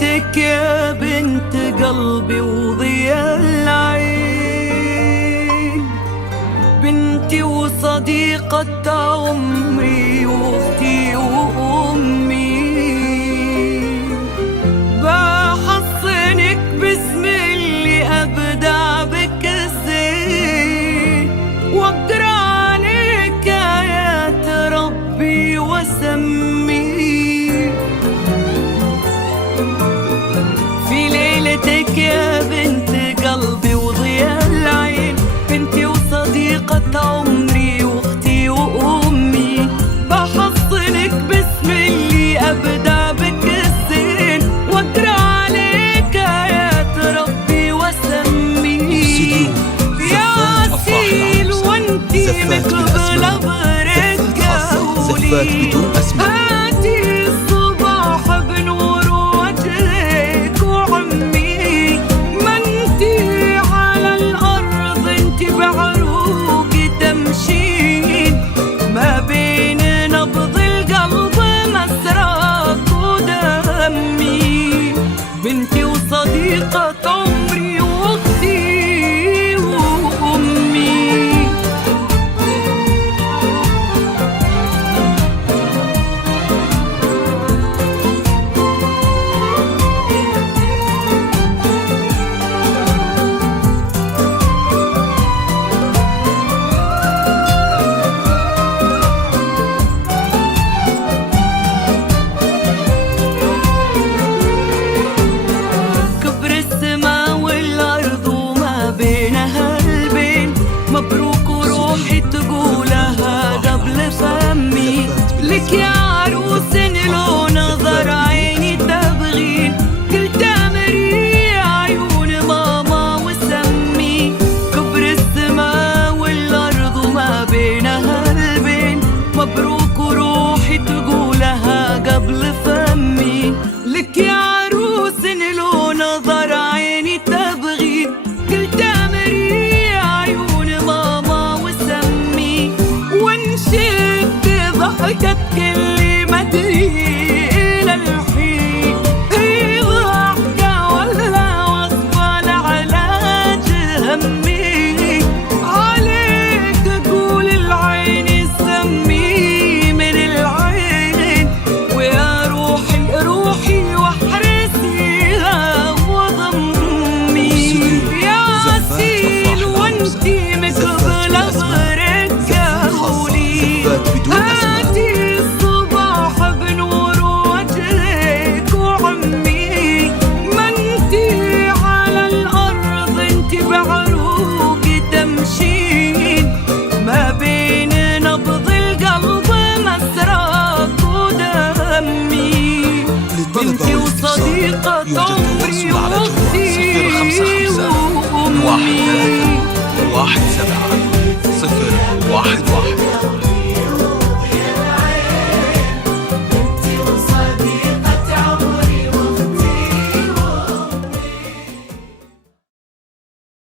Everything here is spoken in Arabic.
ليلتك يا بنت قلبي وضياء العين، بنتي وصديقة عمري واختي وامي. بحصنك باسم اللي ابدع بك الزين، واقرا عليك ايات ربي واسمي. في ليلتك يا بنت قلبي وضياء العين، بنتي وصديقة عمري واختي وامي. بحصنك باسم اللي ابدع بك الزين، واقرا عليك ايات ربي واسمي. يا اصيل وانتي مقبله برقه ولي، هاتي الصباح بنور وجهك وعمي. ما انتي على الارض انتي بعروق تمشين، ما بين نبض القلب مسراك ودمي. بنتي وصديقة عمري واختي وامي. مبروك وروحي تقولها قبل فمي، لك يا عروس لو نظر عيني تبغين. قلت امري عيون ماما وسمي، كبر السما والارض وما بينها البين. مبروك وروحي تقولها قبل فمي، لك يا عروس لو نظر عيني تبغين. قلت امري ضحكت كل ما ادري الى الحين، هي ضحكة ولا وصفة لعلاج همي. عليك اقول العين سمي من العين، ويا روحي روحي واحرسيها وضمي. يا عسيل وانتي مقبلة برقة ولي، هاتي الصباح بنور وجهك وعمي. ما انتي على الارض انتي بعروق تمشين، ما بين نبض القلب مسراك ودمي. بنتي وصديقة عمري واختي وامي. 1 7 0 1 1